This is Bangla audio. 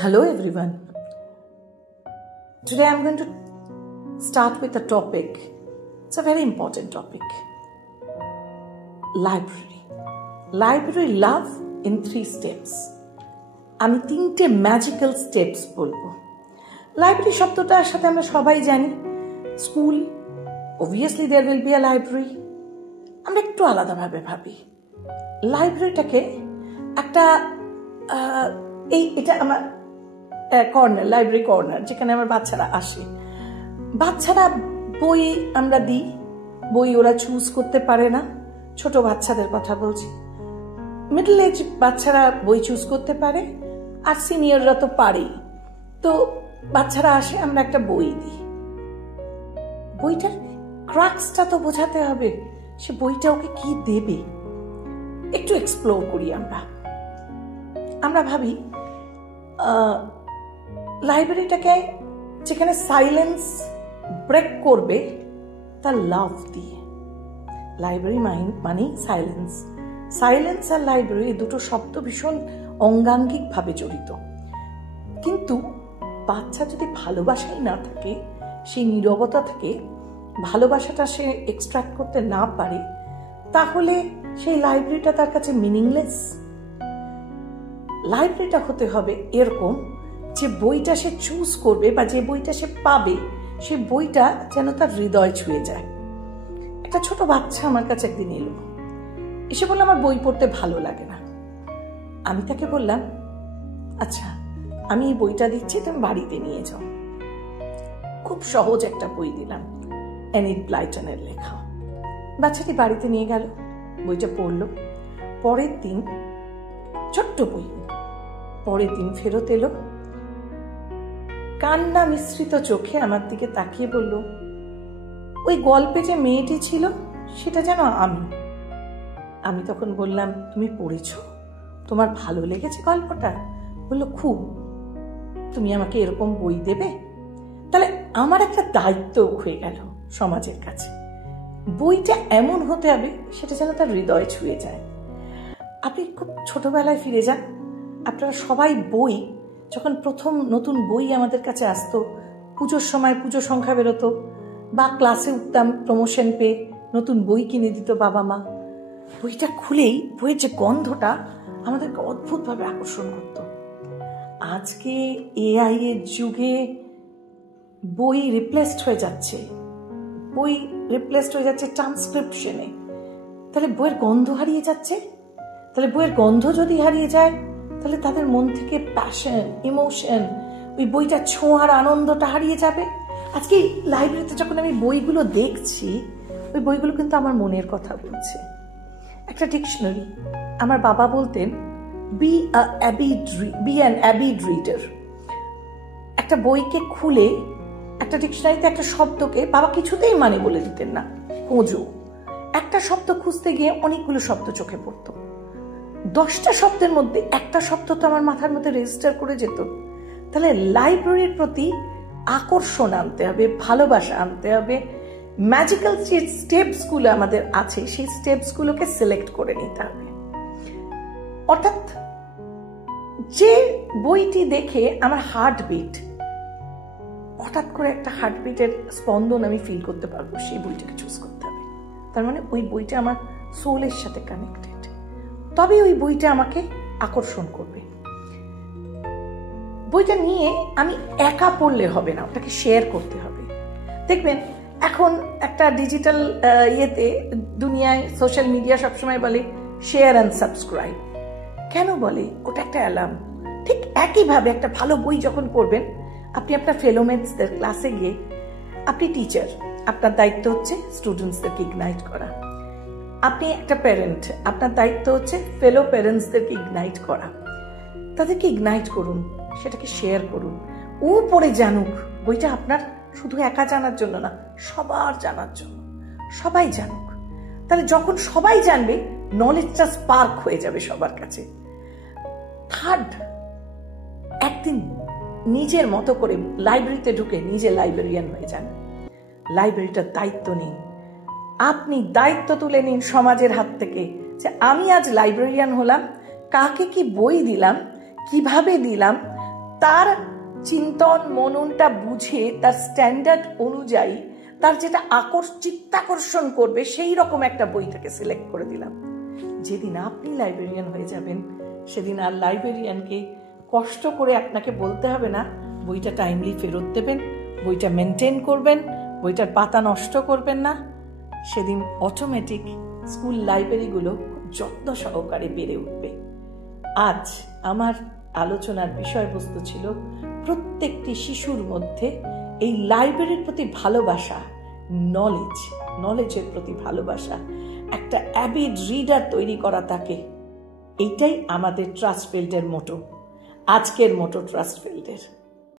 Hello everyone. Today I'm going to start with a topic. It's a very important topic. Library. Library love in 3 steps. আমি 3টে ম্যাজিক্যাল স্টেপস বলবো। লাইব্রেরি শব্দটার সাথে আমরা সবাই জানি school, obviously there will be a library. আমরা একটু আলাদাভাবে ভাবি। লাইব্রেরিটাকে একটা এটা আমার কর্নার, লাইব্রেরি কর্নার, যেখানে আমার বাচ্চারা আসে। বাচ্চারা বই আমরা দিই, বই ওরা চুজ করতে পারে না। ছোট বাচ্চাদের কথা বলছি। মিডল এজ বাচ্চারা বই চুজ করতে পারে, আর সিনিয়ররা তো পারেই। তো বাচ্চারা আসে, আমরা একটা বই দিই। বইটার ক্রাক্সটা তো বোঝাতে হবে, সে বইটা ওকে কি দেবে। একটু এক্সপ্লোর করি আমরা ভাবি লাইব্রেরিটাকে যেখানে সাইলেন্স ব্রেক করবে তার লাভ দিয়ে। লাইব্রেরি মানেই সাইলেন্স। সাইলেন্স আর লাইব্রেরি দুটো শব্দ ভীষণ অঙ্গাঙ্গিকভাবে জড়িত। কিন্তু বাচ্চা যদি ভালোবাসাই না থাকে, সেই নীরবতা থেকে ভালোবাসাটা সে এক্সট্রাক্ট করতে না পারে, তাহলে সেই লাইব্রেরিটা তার কাছে মিনিংলেস। লাইব্রেরিটা হতে হবে এরকম যে বইটা সে চুজ করবে বা যে বইটা সে পাবে, সে বইটা যেন তার হৃদয় ছুঁয়ে যায়। একটা ছোট বাচ্চা আমার কাছে একদিন এলো, এসে বলল আমার বই পড়তে ভালো লাগে না। আমি তাকে বললাম, আচ্ছা আমি এই বইটা দিচ্ছি, তুমি বাড়িতে নিয়ে যাও। খুব সহজ একটা বই দিলাম, এনিট ব্লাইটনের লেখা। বাচ্চাটি বাড়িতে নিয়ে গেল, বইটা পড়লো। পরের দিন, ছোট্ট বই, পরের দিন ফেরত এলো, কান্না মিশ্রিত চোখে আমার দিকে তাকিয়ে বলল, ওই গল্পে যে মেয়েটি ছিল সেটা যেন আমি তখন বললাম, তুমি পড়েছো? তোমার ভালো লেগেছে গল্পটা? বললো, খুব। তুমি আমাকে এরকম বই দেবে? তাহলে আমার একটা দায়িত্ব হয়ে গেল সমাজের কাছে। বইটা এমন হতে হবে সেটা যেন তার হৃদয় ছুঁয়ে যায়। আপনি খুব ছোটবেলায় ফিরে যান, আপনারা সবাই বই, যখন প্রথম নতুন বই আমাদের কাছে আসতো, পুজোর সময় পুজো সংখ্যা বেরোতো, বা ক্লাসে উঠতাম প্রমোশন পেয়ে, নতুন বই কিনে দিত বাবা মা। বইটা খুলেই বইয়ের যে গন্ধটা আমাদেরকে অদ্ভুতভাবে আকর্ষণ করত। আজকে এআই এর যুগে বই রিপ্লেসড হয়ে যাচ্ছে, বই রিপ্লেসড হয়ে যাচ্ছে ট্রান্সক্রিপশনে। তাহলে বইয়ের গন্ধ হারিয়ে যাচ্ছে। তাহলে বইয়ের গন্ধ যদি হারিয়ে যায়, তাহলে তাদের মন থেকে প্যাশন, ইমোশন, ওই বইটা ছোঁয়ার আনন্দটা হারিয়ে যাবে। আজকে লাইব্রেরিতে যখন আমি বইগুলো দেখছি, ওই বইগুলো কিন্তু আমার মনের কথা বলছে। একটা ডিকশনারি, আমার বাবা বলতেন, বি অ্যান অ্যাবিড রিডার। একটা বইকে খুলে একটা ডিকশনারিতে একটা শব্দকে বাবা কিছুতেই মানে বলে দিতেন না, খোঁজো। একটা শব্দ খুঁজতে গিয়ে অনেকগুলো শব্দ চোখে পড়তো। 10টা শব্দের মধ্যে একটা শব্দ তো আমার মাথার মধ্যে রেজিস্টার করে যেত। তাহলে লাইব্রেরির প্রতি আকর্ষণ আনতে হবে, ভালোবাসা আনতে হবে। ম্যাজিক্যাল যে স্টেপসগুলো আমাদের আছে, সেই স্টেপসগুলোকে সিলেক্ট করে নিতে হবে। অর্থাৎ যে বইটি দেখে আমার হার্টবিট, হঠাৎ করে একটা হার্টবিটের স্পন্দন আমি ফিল করতে পারবো, সেই বইটাকে চুজ করতে হবে। তার মানে ওই বইটা আমার সোলের সাথে কানেক্টেড, তবে ওই বইটা আমাকে আকর্ষণ করবে। বইটা নিয়ে আমি একা পড়লে হবে না, ওটাকে শেয়ার করতে হবে। দেখবেন এখন একটা ডিজিটাল দুনিয়ায় সোশ্যাল মিডিয়া সবসময় বলে শেয়ার অ্যান্ড সাবস্ক্রাইব। কেন বলে? ওটা একটা অ্যালার্ম। ঠিক একইভাবে একটা ভালো বই যখন পড়বেন, আপনি আপনার ফেলোমেটসদের ক্লাসে গিয়ে, আপনি টিচার, আপনার দায়িত্ব হচ্ছে স্টুডেন্টসদেরকে ইগনাইট করা। আপনি একটা প্যারেন্ট, আপনার দায়িত্ব হচ্ছে ফেলো প্যারেন্টসদেরকে ইগনাইট করা। তাদেরকে ইগনাইট করুন, সেটাকে শেয়ার করুন। ও পড়ে জানুক। বইটা আপনার শুধু একা জানার জন্য না, সবার জানার জন্য। সবাই জানুক। তাহলে যখন সবাই জানবে, নলেজটা স্পার্ক হয়ে যাবে সবার কাছে। থার্ড, একদিন নিজের মতো করে লাইব্রেরিতে ঢুকে নিজে লাইব্রেরিয়ান হয়ে যান। লাইব্রেরিটার দায়িত্ব নিন। আপনি দায়িত্ব তুলে নিন সমাজের হাত থেকে, যে আমি আজ লাইব্রেরিয়ান হলাম, কাকে কি বই দিলাম, কিভাবে দিলাম, তার চিন্তন মননটা বুঝে তার স্ট্যান্ডার্ড অনুযায়ী তার যেটা চিত্তাকর্ষণ করবে সেই রকম একটা বই থেকে সিলেক্ট করে দিলাম। যেদিন আপনি লাইব্রেরিয়ান হয়ে যাবেন সেদিন আর লাইব্রেরিয়ানকে কষ্ট করে আপনাকে বলতে হবে না বইটা টাইমলি ফেরত দেবেন, বইটা মেনটেন করবেন, বইটার পাতা নষ্ট করবেন না। সেদিন অটোমেটিক স্কুল লাইব্রেরিগুলো খুব যত্ন সহকারে বেড়ে উঠবে। আজ আমার আলোচনার বিষয়বস্তু ছিল প্রত্যেকটি শিশুর মধ্যে এই লাইব্রেরির প্রতি ভালোবাসা, নলেজের প্রতি ভালোবাসা, একটা অ্যাভিড রিডার তৈরি করা তাকে। এইটাই আমাদের ট্রাস্টফিল্ডের মোটো, আজকের মোটো ট্রাস্টফিল্ডের।